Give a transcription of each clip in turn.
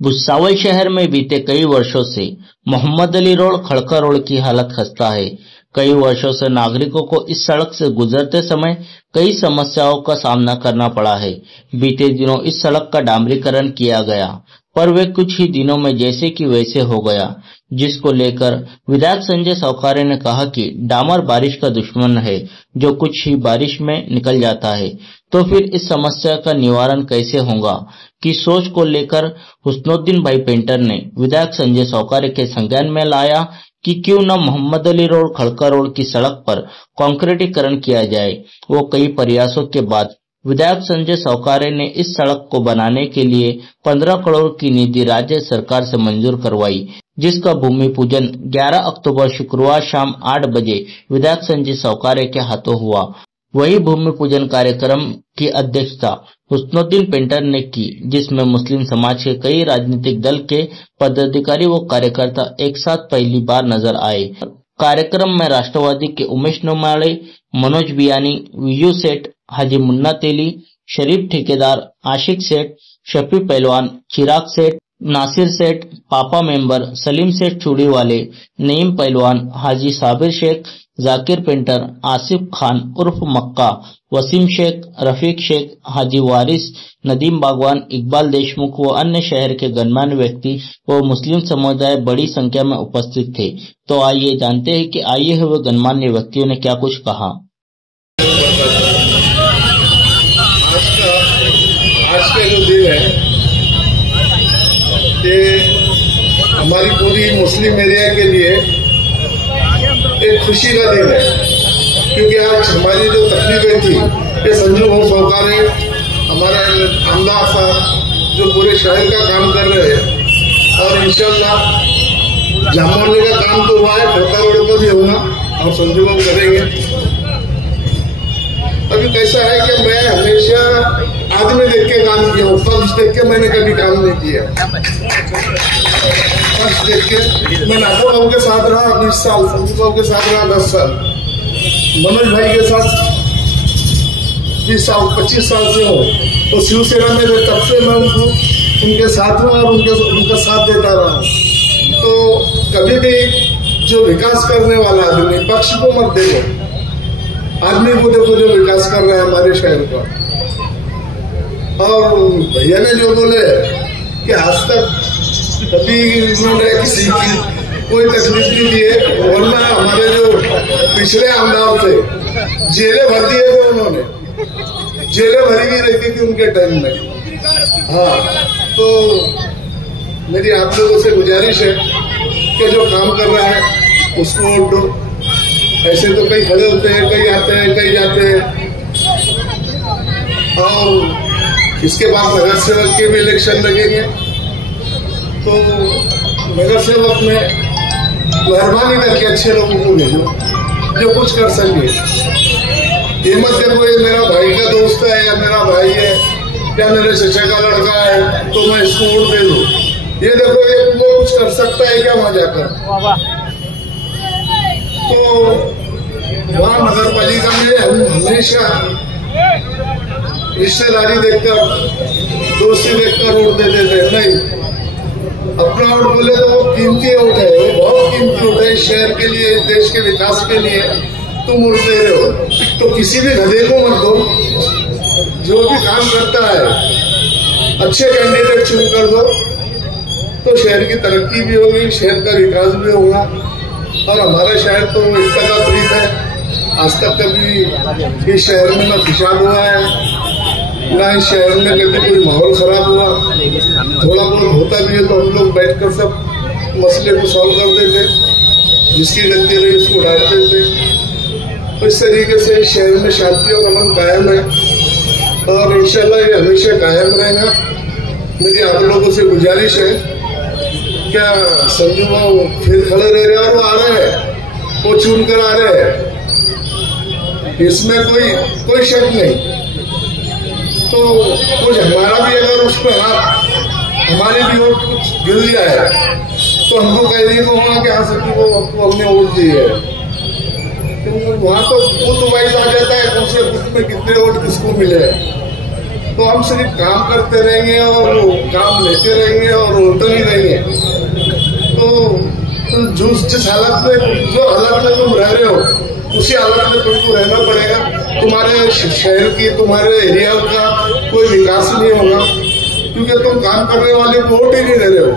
भुसावल शहर में बीते कई वर्षों से मोहम्मद अली रोड खड़का रोड की हालत खस्ता है। कई वर्षों से नागरिकों को इस सड़क से गुजरते समय कई समस्याओं का सामना करना पड़ा है। बीते दिनों इस सड़क का डामरीकरण किया गया, पर वे कुछ ही दिनों में जैसे कि वैसे हो गया, जिसको लेकर विधायक संजय सवकारे ने कहा कि डामर बारिश का दुश्मन है, जो कुछ ही बारिश में निकल जाता है। तो फिर इस समस्या का निवारण कैसे होगा की सोच को लेकर हुस्नुद्दीन भाई पेंटर ने विधायक संजय सवकारे के संज्ञान में लाया कि क्यों न मोहम्मद अली रोड खड़का रोड की सड़क पर कंक्रीटीकरण किया जाए। वो कई प्रयासों के बाद विधायक संजय सवकारे ने इस सड़क को बनाने के लिए 15 करोड़ की निधि राज्य सरकार से मंजूर करवाई, जिसका भूमि पूजन 11 अक्टूबर शुक्रवार शाम 8 बजे विधायक संजय सवकारे के हाथों हुआ। वही भूमि पूजन कार्यक्रम की अध्यक्षता हुस्नुद्दीन पेंटर ने की, जिसमें मुस्लिम समाज के कई राजनीतिक दल के पदाधिकारी व कार्यकर्ता एक साथ पहली बार नजर आए। कार्यक्रम में राष्ट्रवादी के उमेश नोमाळे, मनोज बियानी, विजू सेठ, हाजी मुन्ना तेली, शरीफ ठेकेदार, आशिक सेठ, शफी पहलवान, चिराग सेठ, नासिर सेठ, पापा मेंबर, सलीम सेठ चूड़ीवाले, नईम पहलवान, हाजी साबिर शेख, जाकिर पेंटर, आसिफ खान उर्फ मक्का, वसीम शेख, रफीक शेख, हाजी वारिस, नदीम बागवान, इकबाल देशमुख व अन्य शहर के गणमान्य व्यक्ति व मुस्लिम समुदाय बड़ी संख्या में उपस्थित थे। तो आइए जानते हैं कि आए हुए गणमान्य व्यक्तियों ने क्या कुछ कहा। आज का जो दिन है ये हमारी पूरी मुस्लिम एरिया के लिए एक खुशी का दिन है, क्योंकि आज हमारी जो तकलीफें थी ये संजू भाई सवकारे हमारे आमदार साहब जो पूरे शहर का काम कर रहे हैं, और इंशाल्लाह जामोले का काम तो हुआ है, खड़का रोड का भी होगा और संजू भाई करेंगे। अभी कैसा है कि मैं हमेशा आदमी देख के काम किया हूँ, फर्श देख के मैंने कभी काम नहीं किया। फर्श देख के मैं नाथो बाबू के साथ रहा 20 साल, संजू बाबू के साथ रहा 10 साल, मनोज भाई के साथ 20 साल 25 साल से हूँ, तो शिवसेना में तब से मैं उनके साथ हूँ और उनका साथ देता रहा हूँ। तो कभी भी जो विकास करने वाला आदमी, पक्ष को मत देखो, आदमी को देखो जो विकास कर रहा है हमारे शहर का। और भैया ने जो बोले कि आज तक कभी उन्होंने किसी की कोई तकलीफ नहीं दी है, वरना हमारे जो पिछले आमदार थे जेलें भर दिए थे, उन्होंने जेलें भरी भी रहती थी उनके टाइम में। हाँ, तो मेरी आप लोगों से गुजारिश है कि जो काम कर रहा है उसको वोट दो। ऐसे तो कई खड़े होते हैं, कई आते हैं, कई जाते हैं, और इसके बाद नगर सेवक के भी इलेक्शन लगेंगे, तो नगर सेवक में मेहरबानी करके अच्छे लोगों को भेजो जो कुछ कर सके। ये मत देखो ये मेरा भाई का दोस्त है या मेरा भाई है या मेरे चचा का लड़का है तो मैं इसको वोट दे दूं। ये देखो ये वो कुछ कर सकता है क्या वहां जाकर। तो वहाँ नगर पालिका में हम हमेशा रिश्तेदारी देखकर, दोस्ती देखकर वोट दे देते हैं। नहीं, अपना वोट बोले तो वो कीमती वोट है, वो बहुत कीमती वोट है शहर के लिए, देश के विकास के लिए तुम वोट दे रहे हो। तो किसी भी गधे को मत दो, जो भी काम करता है अच्छे कैंडिडेट चुन कर दो, तो शहर की तरक्की भी होगी, शहर का विकास भी होगा। और हमारा शहर तो इतना प्रीत है, आज तक कभी इस शहर में ना फिसाद हुआ है, ना इस शहर में कभी कोई माहौल खराब हुआ। थोड़ा बहुत होता भी है तो हम लोग बैठकर सब मसले को सॉल्व कर देते, जिसकी गलती रही उसको डांट देते। तो इस तरीके से इस शहर में शांति और अमन कायम है, और इंशाल्लाह ये हमेशा कायम रहेगा। मेरी आप लोगों से गुजारिश है, क्या संजू भाई फिर खड़े रह रहे हैं और वो आ रहे हैं, वो चुन कर आ रहे हैं, इसमें कोई शक नहीं। तो कुछ हमारा भी अगर उस पर हमारे भी वोट कुछ गिर जाए तो हमको कह दिए होगा कि हाँ सर वो हमने वोट दी है। तो वहाँ तो बूथ वाइज आ जाता है कौन से बूथ में कितने वोट किसको मिले। तो हम सिर्फ काम करते रहेंगे और काम लेते रहेंगे और जिस हालत में जो हालत में तुम रह रहे हो उसी हालत में तुमको रहना पड़ेगा। तुम्हारे शहर की तुम्हारे एरिया का कोई विकास नहीं होगा, क्योंकि तुम काम करने वाले को वोट ही नहीं दे रहे हो,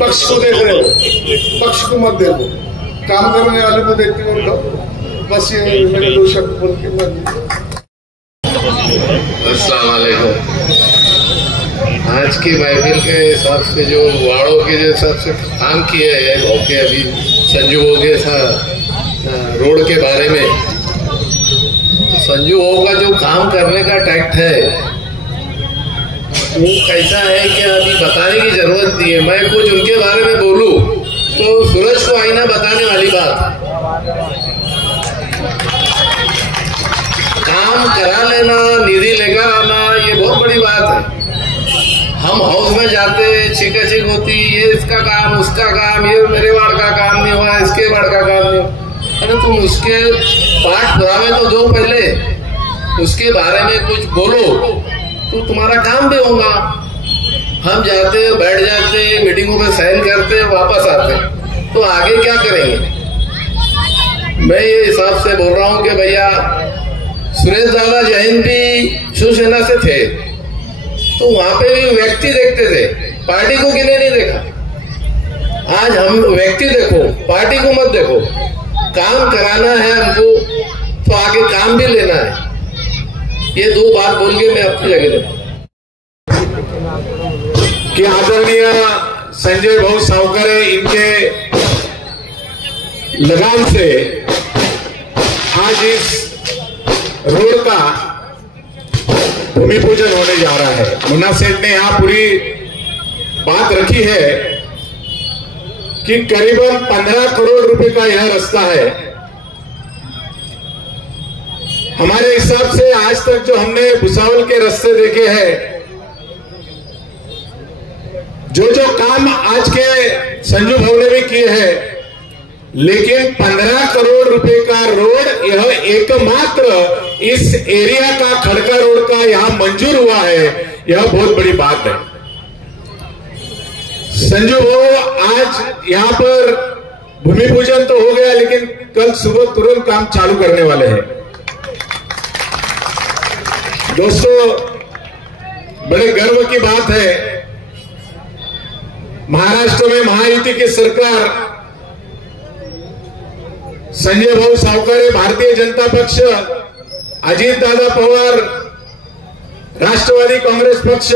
पक्ष को देख रहे हो। पक्ष को मत देखो, काम करने वाले को देखते हो। बस ये मेरे 2 शब्द बोल के अस्सलाम वालेकुम। आज की महफिल के हिसाब से जो वाड़ों के हिसाब से काम किए हैं भौके अभी संजू हो गया था रोड के बारे में। संजू हो का जो काम करने का टैक्ट है वो कैसा है कि अभी बताने की जरूरत नहीं है। मैं कुछ उनके बारे में बोलूं तो सूरज को आईना बताने वाली बात। काम करा लेना, निधि लेकर आना, ये बहुत बड़ी बात है। हम हाउस में जाते, चिक होती, ये इसका काम, उसका काम, ये मेरे वार्ड का काम नहीं हुआ, इसके वार्ड का काम नहीं हुआ। अरे तुम उसके पाठ पुरावे तो दो पहले, उसके बारे में कुछ बोलो तो तुम्हारा काम भी होगा। हम जाते, बैठ जाते, मीटिंगों में साइन करते, वापस आते, तो आगे क्या करेंगे? मैं ये हिसाब से बोल रहा हूँ कि भैया सुरेश दादा जैन भी शिवसेना से थे, तो वहां पे भी व्यक्ति देखते थे, पार्टी को किने नहीं देखा। आज हम व्यक्ति देखो, पार्टी को मत देखो। काम कराना है हमको तो आगे काम भी लेना है। ये 2 बात बोल के मैं अपनी जगह देता कि आदरणीय संजय भाऊ सावकारे इनके लगान से आज इस रोड का भूमि पूजन होने जा रहा है। मुन्ना सेठ ने यहां पूरी बात रखी है कि करीबन 15 करोड़ रुपए का यह रास्ता है। हमारे हिसाब से आज तक जो हमने भुसावल के रास्ते देखे हैं, जो काम आज के संजू भाऊ ने भी किए हैं, लेकिन 15 करोड़ रुपए का रोड यह एकमात्र इस एरिया का खड़का रोड का यहां मंजूर हुआ है। यह बहुत बड़ी बात है। संजू भाऊ आज यहां पर भूमि पूजन तो हो गया, लेकिन कल सुबह तुरंत काम चालू करने वाले हैं। दोस्तों, बड़े गर्व की बात है, महाराष्ट्र में महायुति की सरकार, संजय भाऊ सावकारे भारतीय जनता पक्ष, अजित दादा पवार राष्ट्रवादी कांग्रेस पक्ष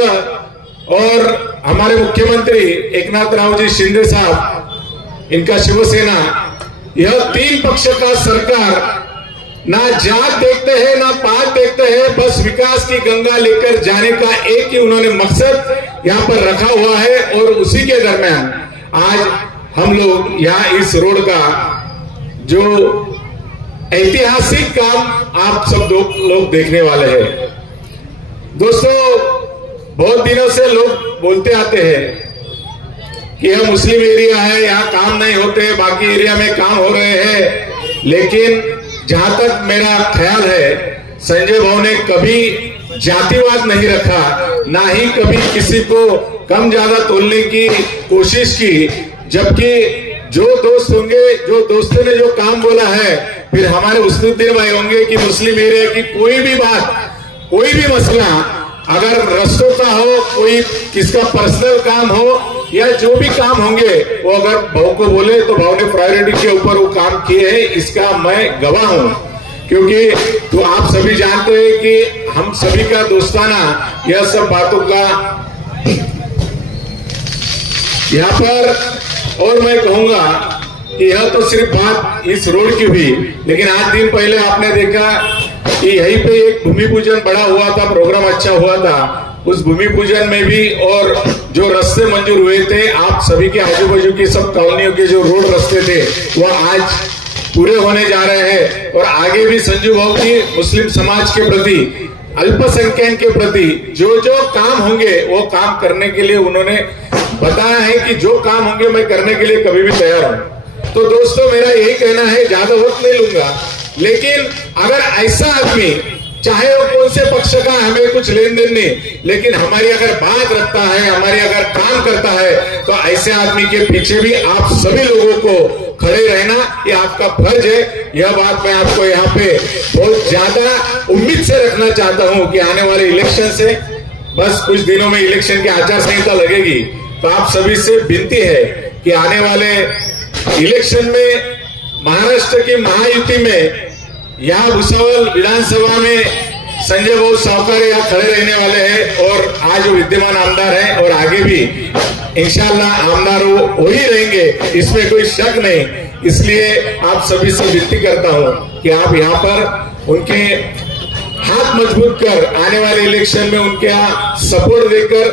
और हमारे मुख्यमंत्री एकनाथ रावजी शिंदे साहब, इनका शिवसेना, यह 3 पक्ष का सरकार ना जात देखते हैं ना पात देखते हैं, बस विकास की गंगा लेकर जाने का एक ही उन्होंने मकसद यहां पर रखा हुआ है। और उसी के दरमियान आज हम लोग यहां इस रोड का जो ऐतिहासिक काम आप सब लोग देखने वाले हैं। दोस्तों, बहुत दिनों से लोग बोलते आते हैं कि यह मुस्लिम एरिया है, यहाँ काम नहीं होते, बाकी एरिया में काम हो रहे हैं। लेकिन जहां तक मेरा ख्याल है, संजय भाऊ ने कभी जातिवाद नहीं रखा, ना ही कभी किसी को कम ज्यादा तोलने की कोशिश की। जबकि जो दोस्त होंगे, जो दोस्तों ने जो काम बोला है, फिर हमारे उस्तादुद्दीन भाई होंगे कि मुस्लिम एरिया की कोई भी बात, कोई भी मसला, अगर रस्तों का हो, कोई किसका पर्सनल काम हो या जो भी काम होंगे, वो अगर भाऊ को बोले तो भाऊ ने प्रायोरिटी के ऊपर वो काम किए हैं। इसका मैं गवाह हूं, क्योंकि तो आप सभी जानते हैं कि हम सभी का दोस्ताना यह सब बातों का यहाँ पर। और मैं कहूंगा कि यह तो सिर्फ बात इस रोड की हुई, लेकिन आज दिन पहले आपने देखा कि यहीं पे एक भूमि पूजन बड़ा हुआ था, प्रोग्राम अच्छा हुआ था। उस भूमि पूजन में भी और जो रास्ते मंजूर हुए थे, आप सभी के आजू बाजू की सब कॉलोनियों के जो रोड रास्ते थे वह आज पूरे होने जा रहे हैं। और आगे भी संजू भाऊ की मुस्लिम समाज के प्रति, अल्पसंख्यक के प्रति जो जो काम होंगे वो काम करने के लिए उन्होंने बताया है कि जो काम होंगे मैं करने के लिए कभी भी तैयार हूं। तो दोस्तों, मेरा यही कहना है, ज्यादा वक्त नहीं लूंगा, लेकिन अगर ऐसा आदमी चाहे वो कौन से पक्ष का, हमें कुछ लेन देन नहीं, लेकिन हमारी अगर बात रखता है, हमारी अगर काम करता है, तो ऐसे आदमी के पीछे भी आप सभी लोगों को खड़े रहना ये आपका फर्ज है। यह बात मैं आपको यहाँ पे बहुत ज्यादा उम्मीद से रखना चाहता हूँ कि आने वाले इलेक्शन से, बस कुछ दिनों में इलेक्शन की आचार संहिता लगेगी, तो आप सभी से विनती है कि आने वाले इलेक्शन में महाराष्ट्र की महायुति में यहाँ भुसावल विधानसभा में संजय बाबू सावकारे यहाँ खड़े रहने वाले हैं और आज विद्यमान आमदार हैं और आगे भी इंशाल्लाह आमदार वो ही रहेंगे, इसमें कोई शक नहीं। इसलिए आप सभी से विनती करता हूँ कि आप यहाँ पर उनके हाथ मजबूत कर आने वाले इलेक्शन में उनके यहाँ सपोर्ट देकर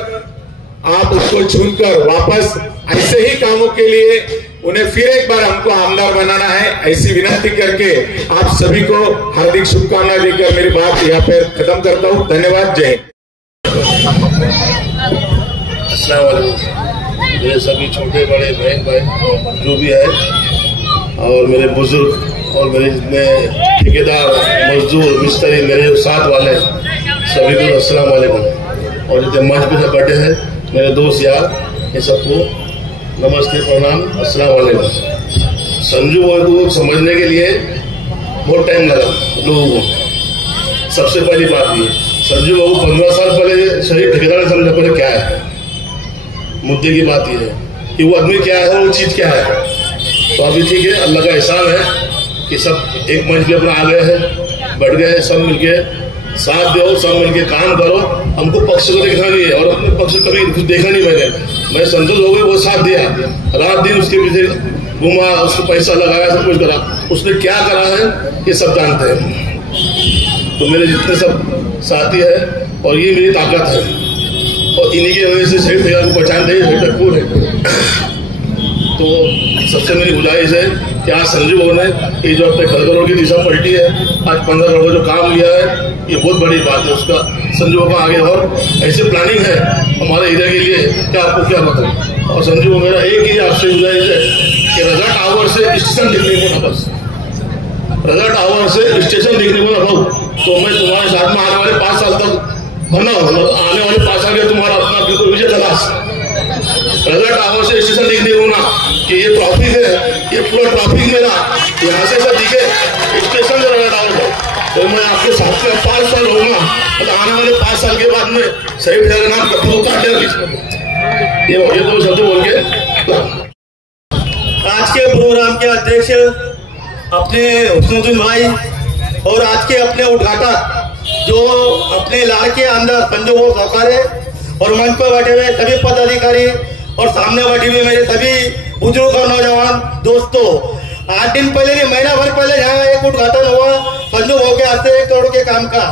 आप उसको चुनकर वापस ऐसे ही कामों के लिए उन्हें फिर एक बार हमको आमदार बनाना है, ऐसी विनती करके आप सभी को हार्दिक शुभकामनाएं देकर मेरी बात यहाँ पे खत्म करता हूँ। धन्यवाद। जय अस्सलाम वालेकुम। मेरे सभी छोटे बड़े बहन भाई जो भी है और मेरे बुजुर्ग और मेरे जितने ठेकेदार मजदूर मिस्त्री मेरे जो साथ वाले सभी को अस्सलाम वालेकुम। और जितने मंच पे बर्थडे है मेरे दोस्त यार ये सबको नमस्ते प्रणाम अस्सलाम वालेकुम। संजू भाई को समझने के लिए बहुत टाइम लगा लोगों को। सबसे पहली बात ये संजू बाबू 15 साल पहले शरीफ ठेकेदार ने समझा पहले क्या है। मुद्दे की बात यह है कि वो आदमी क्या है, वो चीज क्या है। तो अभी ठीक है, अल्लाह का एहसान है कि सब एक मंच पे अपना आ गए हैं, बढ़ गए हैं, सब मिलके साथ दो, सब मिलके काम करो। हमको पक्ष को देखना नहीं है और अपने पक्ष कभी कुछ देखा नहीं। मैं संतोष हो गई, वो साथ दिया, रात दिन उसके पीछे घुमा, उसको पैसा लगाया, सब कुछ करा। उसने क्या करा है ये सब जानते हैं। तो मेरे जितने सब साथी है और ये मेरी ताकत है और इन्हीं की वजह से शहीद भैया को पहचानते हैं कौन है। तो सबसे मेरी गुजारिश है कि आज संजू बाबू ने ये जो अपने खड़गरोड़ की दिशा पलटी है, आज 15 करोड़ का जो काम लिया है ये बहुत बड़ी बात है। उसका संजू बाबू आगे और ऐसे प्लानिंग है हमारे एरिया के लिए कि आपको क्या बताऊं। और संजू बाबू मेरा एक ही आपसे गुजारिश है कि रजा टावर से स्टेशन दिखने को ना, बस रजा टावर से स्टेशन दिखने को ना भाऊ, तो मैं तुम्हारे साथ में आने वाले 5 साल तक बना, आने वाले 5 साल के तुम्हारा अपना बिल्कुल विजय तलाश। रजा टावर से स्टेशन दिखने को ना कि ये ट्रैफिक है, ये पूरा ट्रैफिक मेरा यहाँ से सब दिखे स्टेशन से रजा टावर को। तो मैं आपके साथ में 5 साल होगा, तो आने वाले 5 साल के बाद में सही का नाम कपूर काट ये तो शब्द बोल के। आज के प्रोग्राम के अध्यक्ष अपने हुस्नुद्दीन भाई और आज के अपने उद्घाटक जो अपने लाड़ के अंदर संजू बाबू सावकारे और मंच पर बैठे हुए सभी पदाधिकारी और सामने बैठे हुए मेरे सभी बुजुर्ग और नौजवान दोस्तों, 8 दिन पहले नहीं, महीना भर पहले यहाँ एक उद्घाटन हुआ संजू बाबू के हाथ से 1 करोड़ के काम का।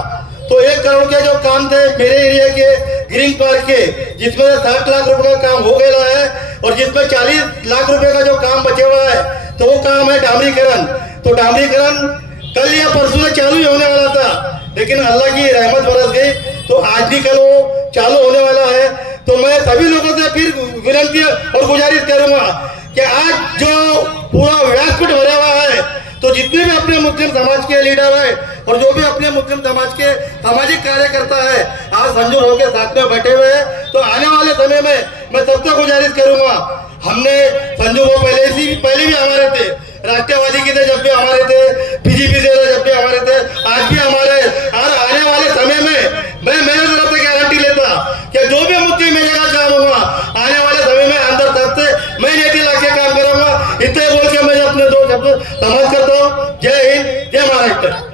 तो 1 करोड़ के जो काम थे मेरे एरिया के ग्रीन पार्क के, जिसमें 60 लाख रुपए का काम हो गया है और जिसमें 40 लाख रुपए का जो काम बचे हुआ है तो वो काम है डामरीकरण। तो डामरीकरण कल या परसों से चालू ही होने वाला था, लेकिन अल्लाह की रहमत बरस गई तो आज भी कल वो चालू होने वाला है। तो मैं सभी लोगों से फिर विनती और गुजारिश करूंगा कि आज जो पूरा व्यासपीठ भरा हुआ है, तो जितने भी अपने मुस्लिम समाज के लीडर है और जो भी अपने मुस्लिम समाज के सामाजिक कार्यकर्ता है आज संजू बाबू के साथ में बैठे हुए हैं। तो आने वाले समय में मैं सबसे गुजारिश करूंगा, हमने संजू बाबू पहले भी हमारे थे, राष्ट्रवादी के थे जब भी हमारे थे, बीजेपी से जब भी हमारे थे, आज भी हमारे। और आने वाले समय में मैं मेरे तरफ से गारंटी लेता कि जो भी मुस्लिम मेरे का काम होगा आने वाले समय में अंदर सबसे मैं नीति ला के काम करूंगा। इतने बोल के मैं अपने 2 शब्द समाप्त करता हूँ। जय हिंद, जय महाराष्ट्र।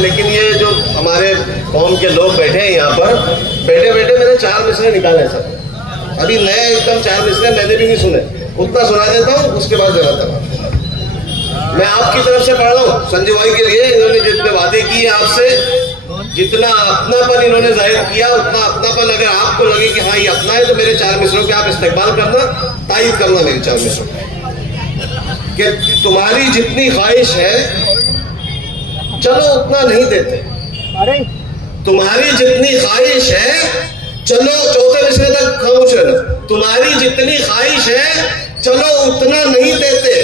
लेकिन ये जो हमारे कौम के लोग बैठे हैं यहाँ पर, बैठे बैठे मैंने 4 मिसरे निकाले हैं सर। अभी नया एकदम 4 मिसरे मैंने भी नहीं सुने, उतना सुना देता हूँ, उसके बाद जरा तक मैं आपकी तरफ से पढ़ रहा हूँ। संजय भाई के लिए इन्होंने जितने वादे किए आपसे, जितना अपनापन इन्होंने जाहिर किया, उतना अपनापन अगर आपको लगे कि हाँ ये अपना है तो मेरे 4 मिसरों के आप इस्तेमाल करना, तायद करना मेरी 4 मिसरों कि तुम्हारी जितनी ख्वाहिश है चलो उतना नहीं देते, तुम्हारी जितनी ख्वाहिश है चलो, 4थे मिसरे तक खामोश रहना, तुम्हारी जितनी ख्वाहिश है चलो उतना नहीं देते,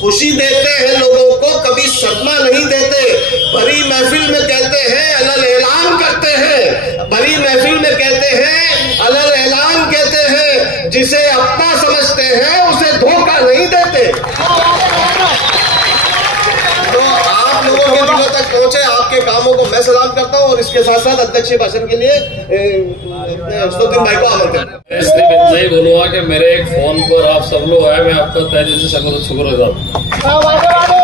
खुशी देते हैं लोगों को, कभी सदमा नहीं देते। बड़ी महफिल में कहते हैं, अलल ऐलान करते हैं, बड़ी महफिल में कहते हैं, अलल ऐलान कहते हैं, जिसे अपना समझते हैं उसे धोखा नहीं देते। तो आप लोगों के दिलों तक पहुंचे, आपके कामों को मैं सलाम करता हूं और इसके साथ साथ अध्यक्षीय भाषण के लिए हसनुद्दीन भाई को आमंत्रित। इसलिए बोलूंगा कि मेरे एक फोन पर आप सब लोग आए, मैं आपका तहे दिल से शुक्र गुजार हूं।